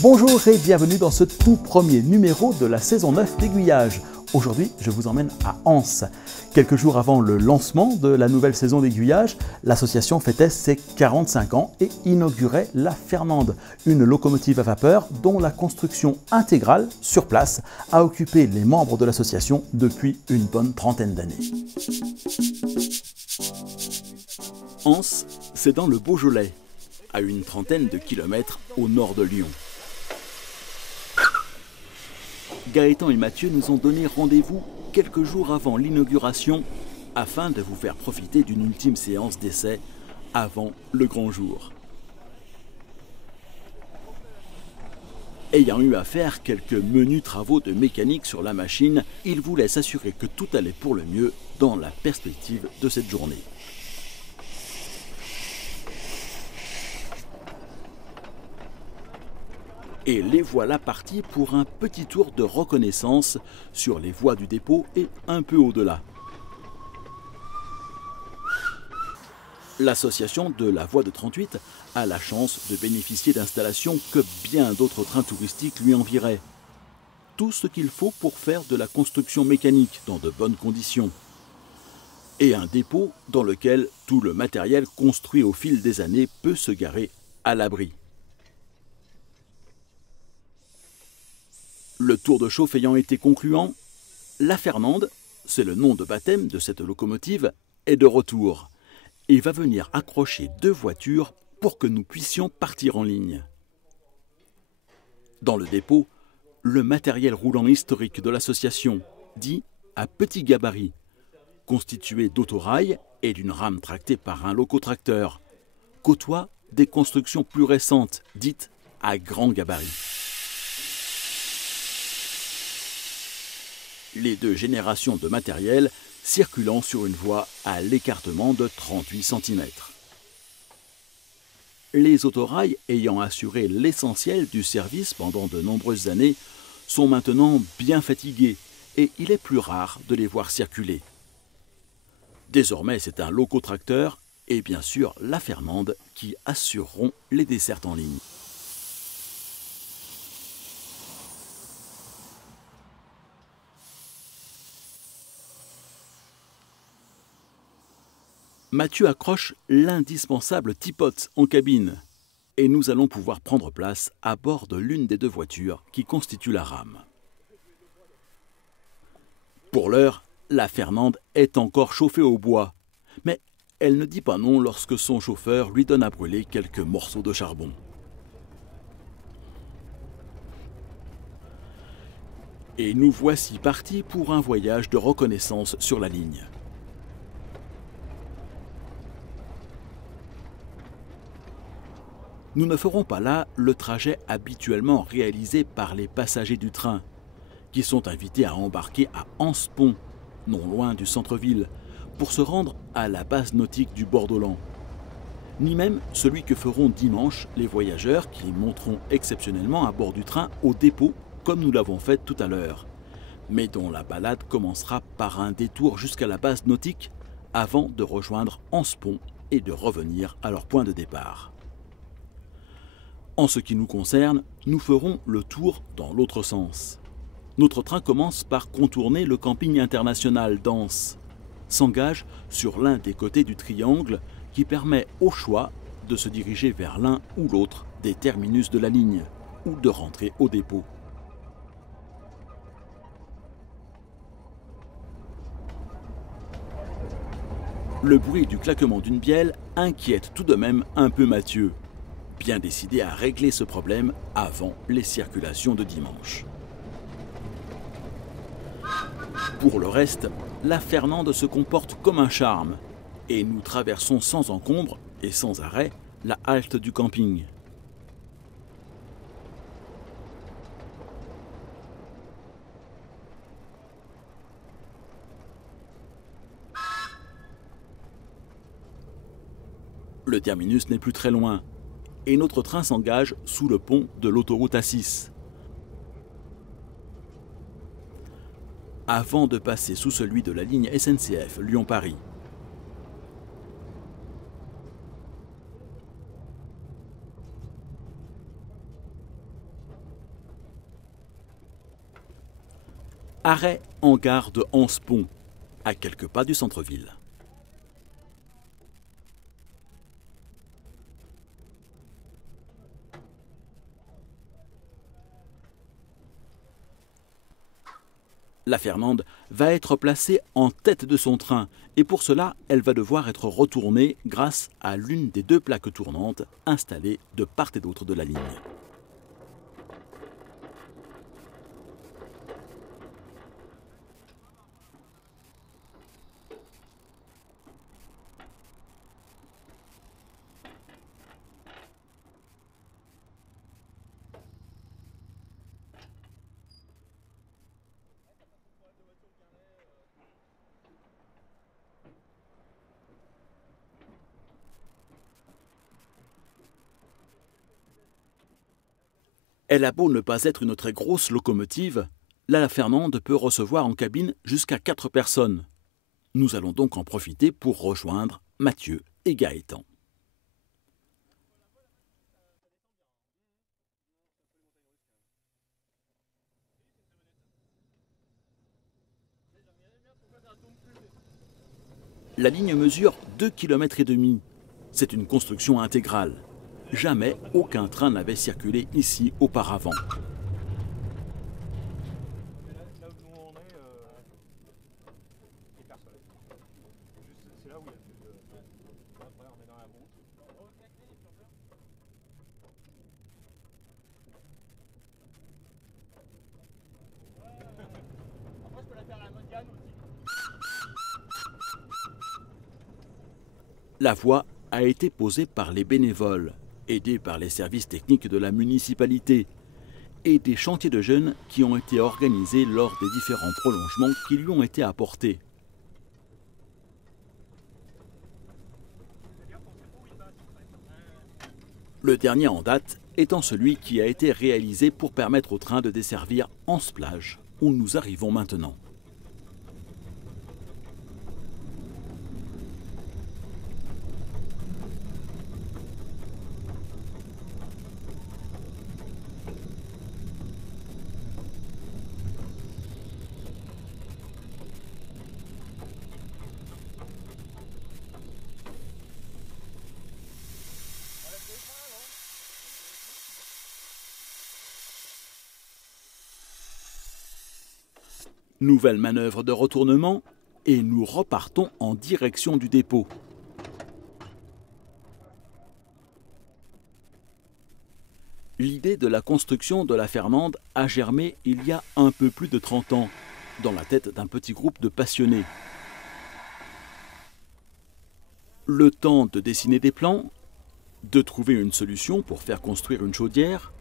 Bonjour et bienvenue dans ce tout premier numéro de la saison 9 d'Aiguillage. Aujourd'hui, je vous emmène à Anse. Quelques jours avant le lancement de la nouvelle saison d'Aiguillage, l'association fêtait ses 45 ans et inaugurait la Fernande, une locomotive à vapeur dont la construction intégrale, sur place, a occupé les membres de l'association depuis une bonne trentaine d'années. Anse, c'est dans le Beaujolais, à une trentaine de kilomètres au nord de Lyon. Gaëtan et Mathieu nous ont donné rendez-vous quelques jours avant l'inauguration afin de vous faire profiter d'une ultime séance d'essai avant le grand jour. Ayant eu à faire quelques menus travaux de mécanique sur la machine, ils voulaient s'assurer que tout allait pour le mieux dans la perspective de cette journée. Et les voilà partis pour un petit tour de reconnaissance sur les voies du dépôt et un peu au-delà. L'association de la Voie de 38 a la chance de bénéficier d'installations que bien d'autres trains touristiques lui envieraient. Tout ce qu'il faut pour faire de la construction mécanique dans de bonnes conditions. Et un dépôt dans lequel tout le matériel construit au fil des années peut se garer à l'abri. Le tour de chauffe ayant été concluant, la Fernande, c'est le nom de baptême de cette locomotive, est de retour et va venir accrocher deux voitures pour que nous puissions partir en ligne. Dans le dépôt, le matériel roulant historique de l'association, dit à petit gabarit, constitué d'autorail et d'une rame tractée par un locotracteur, côtoie des constructions plus récentes, dites à grand gabarit. Les deux générations de matériel circulant sur une voie à l'écartement de 38 cm. Les autorails ayant assuré l'essentiel du service pendant de nombreuses années sont maintenant bien fatigués et il est plus rare de les voir circuler. Désormais, c'est un locotracteur et bien sûr la Fernande qui assureront les dessertes en ligne. Mathieu accroche l'indispensable tipote en cabine et nous allons pouvoir prendre place à bord de l'une des deux voitures qui constituent la rame. Pour l'heure, la Fernande est encore chauffée au bois, mais elle ne dit pas non lorsque son chauffeur lui donne à brûler quelques morceaux de charbon. Et nous voici partis pour un voyage de reconnaissance sur la ligne. Nous ne ferons pas là le trajet habituellement réalisé par les passagers du train, qui sont invités à embarquer à Anse-Pont, non loin du centre-ville, pour se rendre à la base nautique du Bordelans. Ni même celui que feront dimanche les voyageurs qui monteront exceptionnellement à bord du train au dépôt, comme nous l'avons fait tout à l'heure, mais dont la balade commencera par un détour jusqu'à la base nautique avant de rejoindre Anse-Pont et de revenir à leur point de départ. En ce qui nous concerne, nous ferons le tour dans l'autre sens. Notre train commence par contourner le camping international d'Anse, s'engage sur l'un des côtés du triangle qui permet au choix de se diriger vers l'un ou l'autre des terminus de la ligne ou de rentrer au dépôt. Le bruit du claquement d'une bielle inquiète tout de même un peu Mathieu, bien décidé à régler ce problème avant les circulations de dimanche. Pour le reste, la Fernande se comporte comme un charme et nous traversons sans encombre et sans arrêt la halte du camping. Le terminus n'est plus très loin et notre train s'engage sous le pont de l'autoroute A6. Avant de passer sous celui de la ligne SNCF Lyon-Paris. Arrêt en gare de Anspont, à quelques pas du centre-ville. La Fernande va être placée en tête de son train et pour cela, elle va devoir être retournée grâce à l'une des deux plaques tournantes installées de part et d'autre de la ligne. Elle a beau ne pas être une très grosse locomotive, la Fernande peut recevoir en cabine jusqu'à 4 personnes. Nous allons donc en profiter pour rejoindre Mathieu et Gaëtan. La ligne mesure 2,5 km. C'est une construction intégrale. Jamais aucun train n'avait circulé ici auparavant. La voie a été posée par les bénévoles, aidés par les services techniques de la municipalité, et des chantiers de jeunes qui ont été organisés lors des différents prolongements qui lui ont été apportés. Le dernier en date étant celui qui a été réalisé pour permettre au train de desservir Anse-Plage, où nous arrivons maintenant. Nouvelle manœuvre de retournement et nous repartons en direction du dépôt. L'idée de la construction de la Fernande a germé il y a un peu plus de 30 ans, dans la tête d'un petit groupe de passionnés. Le temps de dessiner des plans, de trouver une solution pour faire construire une chaudière,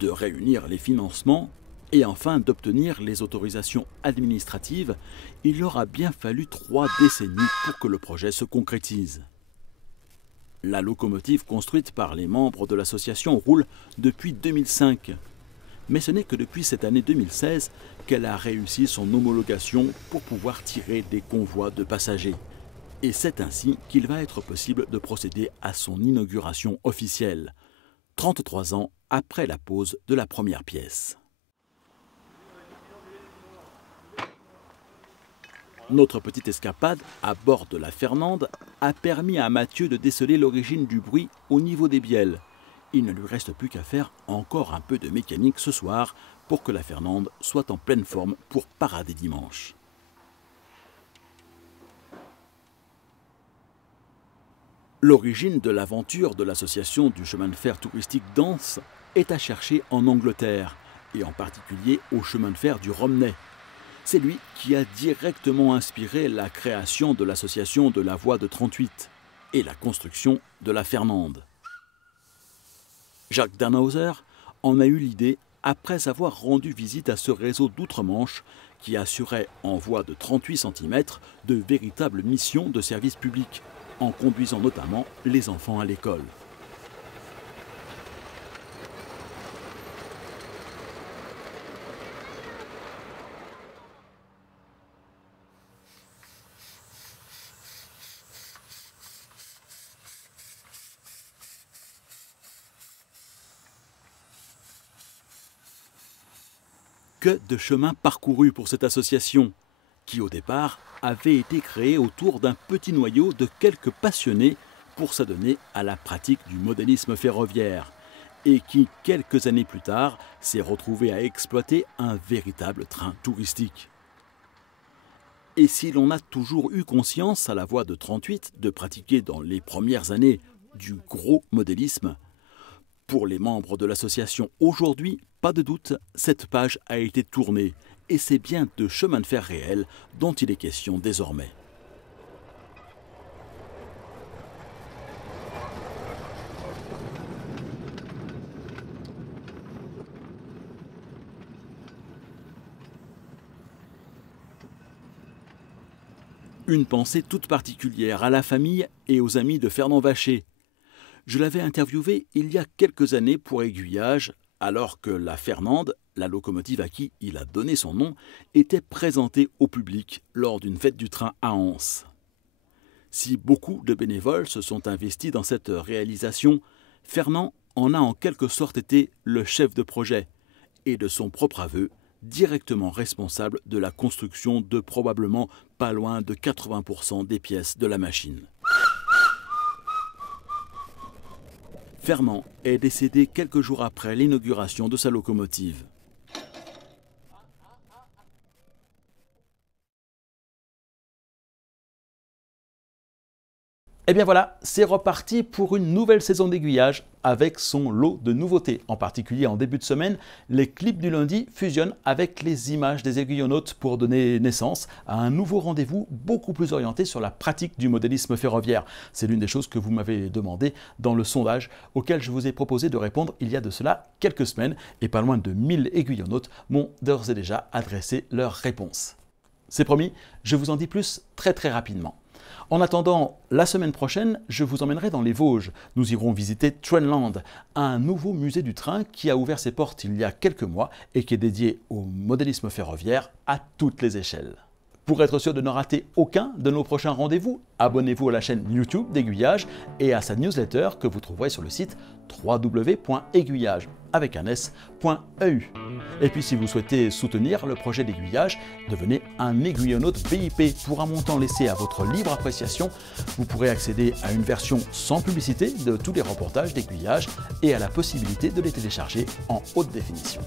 de réunir les financements et enfin d'obtenir les autorisations administratives, il aura bien fallu 3 décennies pour que le projet se concrétise. La locomotive construite par les membres de l'association roule depuis 2005. Mais ce n'est que depuis cette année 2016 qu'elle a réussi son homologation pour pouvoir tirer des convois de passagers. Et c'est ainsi qu'il va être possible de procéder à son inauguration officielle, 33 ans après la pose de la première pièce. Notre petite escapade à bord de la Fernande a permis à Mathieu de déceler l'origine du bruit au niveau des bielles. Il ne lui reste plus qu'à faire encore un peu de mécanique ce soir pour que la Fernande soit en pleine forme pour parader dimanche. L'origine de l'aventure de l'association du chemin de fer touristique d'Anse est à chercher en Angleterre, et en particulier au chemin de fer du Romney. C'est lui qui a directement inspiré la création de l'association de la Voie de 38 et la construction de la Fernande. Jacques Danhauser en a eu l'idée après avoir rendu visite à ce réseau d'outre-Manche qui assurait en voie de 38 cm de véritables missions de service public, en conduisant notamment les enfants à l'école. Que de chemin parcouru pour cette association, qui au départ avait été créée autour d'un petit noyau de quelques passionnés pour s'adonner à la pratique du modélisme ferroviaire, et qui, quelques années plus tard, s'est retrouvée à exploiter un véritable train touristique. Et si l'on a toujours eu conscience, à la voix de 38, de pratiquer dans les premières années du gros modélisme, pour les membres de l'association aujourd'hui, pas de doute, cette page a été tournée et c'est bien de chemin de fer réel dont il est question désormais. Une pensée toute particulière à la famille et aux amis de Fernand Vacher. Je l'avais interviewé il y a quelques années pour Aiguillage, alors que la Fernande, la locomotive à qui il a donné son nom, était présentée au public lors d'une fête du train à Anse. Si beaucoup de bénévoles se sont investis dans cette réalisation, Fernand en a en quelque sorte été le chef de projet et de son propre aveu, directement responsable de la construction de probablement pas loin de 80% des pièces de la machine. Fernand est décédé quelques jours après l'inauguration de sa locomotive. Et bien voilà, c'est reparti pour une nouvelle saison d'aiguillage avec son lot de nouveautés. En particulier en début de semaine, les clips du lundi fusionnent avec les images des aiguillonnautes pour donner naissance à un nouveau rendez-vous beaucoup plus orienté sur la pratique du modélisme ferroviaire. C'est l'une des choses que vous m'avez demandé dans le sondage auquel je vous ai proposé de répondre il y a de cela quelques semaines et pas loin de 1000 aiguillonnautes m'ont d'ores et déjà adressé leurs réponses. C'est promis, je vous en dis plus très rapidement. En attendant, la semaine prochaine, je vous emmènerai dans les Vosges. Nous irons visiter Trainland, un nouveau musée du train qui a ouvert ses portes il y a quelques mois et qui est dédié au modélisme ferroviaire à toutes les échelles. Pour être sûr de ne rater aucun de nos prochains rendez-vous, abonnez-vous à la chaîne YouTube d'Aiguillage et à sa newsletter que vous trouverez sur le site www.aiguillage.eu. Et puis si vous souhaitez soutenir le projet d'Aiguillage, devenez un aiguillonnaute VIP pour un montant laissé à votre libre appréciation. Vous pourrez accéder à une version sans publicité de tous les reportages d'Aiguillage et à la possibilité de les télécharger en haute définition.